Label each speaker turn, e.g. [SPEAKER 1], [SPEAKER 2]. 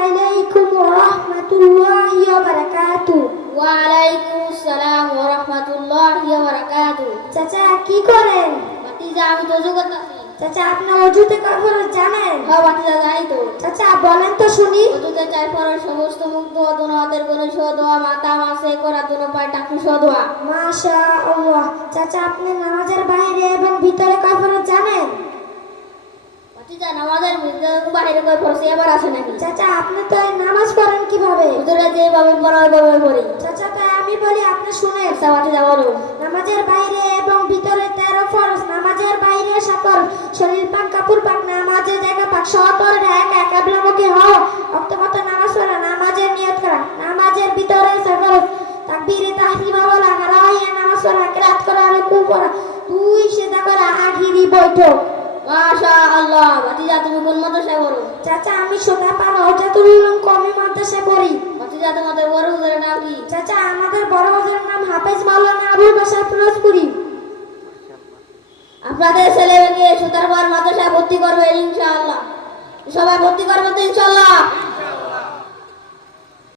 [SPEAKER 1] আলাইকুম ওয়া রাহমাতুল্লাহি ওয়া বারাকাতুহু
[SPEAKER 2] ওয়ালাইকুম আসসালাম ওয়া রাহমাতুল্লাহি ওয়া
[SPEAKER 1] চাচা কি করেন
[SPEAKER 2] ভাতিজা আমি তো করতাছি
[SPEAKER 1] চাচা আপনি অজুতে জানেন
[SPEAKER 2] হ্যাঁ ভাতিজা জানি তো
[SPEAKER 1] চাচা বলেন তো শুনি
[SPEAKER 2] ওযুতে চার ফরজ সমস্ত ধোয়া দুনো হাতের সহ ধোয়া মাথা মাসে করা দুনো পায়ে টাকু সহ ধোয়া
[SPEAKER 1] মাশা আল্লাহ চাচা আপনি নামাজের বাইরে এবং ভিতরে ফরজ জানেন
[SPEAKER 2] নামাজের ভিতরে বাইরে কই ফরজ এবার আছে নাকি
[SPEAKER 1] চাচা আপনি তো এই নামাজ পড়েন কীভাবে?
[SPEAKER 2] হুজুরে যেভাবে পড়া ওইভাবে পড়ি।
[SPEAKER 1] চাচা তাই আমি বলি আপনি
[SPEAKER 2] শুনে ভাতিজা বলো
[SPEAKER 1] নামাজের বাইরে এবং ভিতরে তেরো ফরজ নামাজের বাইরে সকল শরীর পাক কাপড় পাক নামাজের জায়গা পাক সতর এক একাবলামুখী হও। অক্তমত নামাজ পড়া নামাজের নিয়ত করা। নামাজের ভিতরে সকল তাকবীরে তাহরিমা বলা হারাইয়া নামাজ পড়া কিরাত করা রুকু করা দুই সেদা করা আখিরি বৈঠক।
[SPEAKER 2] মাশাআল্লাহ। ভাতিজা তুমি কোন মাদ্রাসায় পড়ো?
[SPEAKER 1] চাচা আমি সোনা পার হজাতুল উলুম কমি মাদ্রাসায় পড়ি।
[SPEAKER 2] ভাতিজা তোমাদের বড় হুজুরের নাম কি?
[SPEAKER 1] চাচা আমাদের বড় হুজুরের নাম হাফেজ মাওলানা আবুল বাশার ফিরোজপুরি।
[SPEAKER 2] আপনাদের ছেলেমেয়েকে সুতারপাড় মাদ্রাসায় ভর্তি করবে ইনশাআল্লাহ। সবাই ভর্তি করবে তো ইনশাআল্লাহ।